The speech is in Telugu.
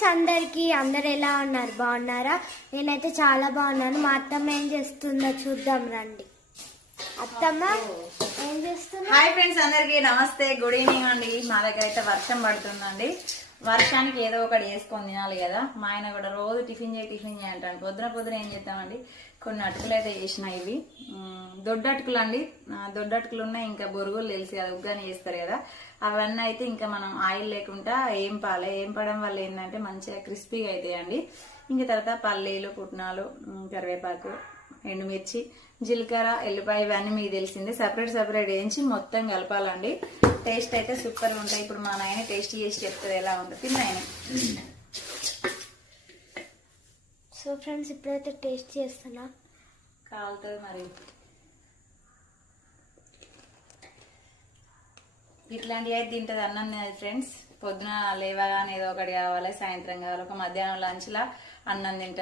ఫ్రెండ్స్ అందరు ఎలా ఉన్నారు? బాగున్నారా? నేనైతే చాలా బాగున్నాను. మా అత్తమ్మ ఏం చేస్తుందో చూద్దాం రండి. అత్తమ్మ ఏం చేస్తున్నా? హాయ్ ఫ్రెండ్స్, అందరికి నమస్తే, గుడ్ ఈవినింగ్ అండి. మా దగ్గర అయితే వర్షం పడుతుందండి. వర్షానికి ఏదో ఒకటి వేసుకొని తినాలి కదా. మా ఆయన కూడా రోజు టిఫిన్ చేయి అంటాను. పొద్దున ఏం చేద్దామండి, కొన్ని అటుకులు అయితే చేసిన. ఇవి దొడ్డటుకులు అండి. దొడ్డటుకులు ఉన్నాయి, ఇంకా బొరుగులు తెలిసి కదా ఉగ్గాని చేస్తారు కదా. అవన్నీ అయితే ఇంకా మనం ఆయిల్ లేకుండా ఏంపడం వల్ల ఏంటంటే మంచిగా క్రిస్పీగా అవుతాయండి. ఇంకా తర్వాత పల్లీలు, పుట్నాలు, కరివేపాకు, ఎండుమిర్చి, జీలకర్ర, ఎల్లిపాయ ఇవన్నీ మీకు తెలిసింది. సపరేట్ వేయించి మొత్తం కలపాలండి. టేస్ట్ అయితే సూపర్ ఉంటాయి. ఇప్పుడు మా నాయన టేస్ట్ చేసి చెప్తుంది ఎలా ఉంటుంది. నాయన సో ఫ్రెండ్స్ ఇప్పుడైతే టేస్ట్ చేస్తున్నా. కాలుతుంది మరి. ఇట్లాంటివి అయితే తింటది అన్నం ఫ్రెండ్స్. పొద్దున లేవగానే ఏదో ఒకటి కావాలి, సాయంత్రం కావాలి, ఒక మధ్యాహ్నం లంచ్లా అన్నం తింటది.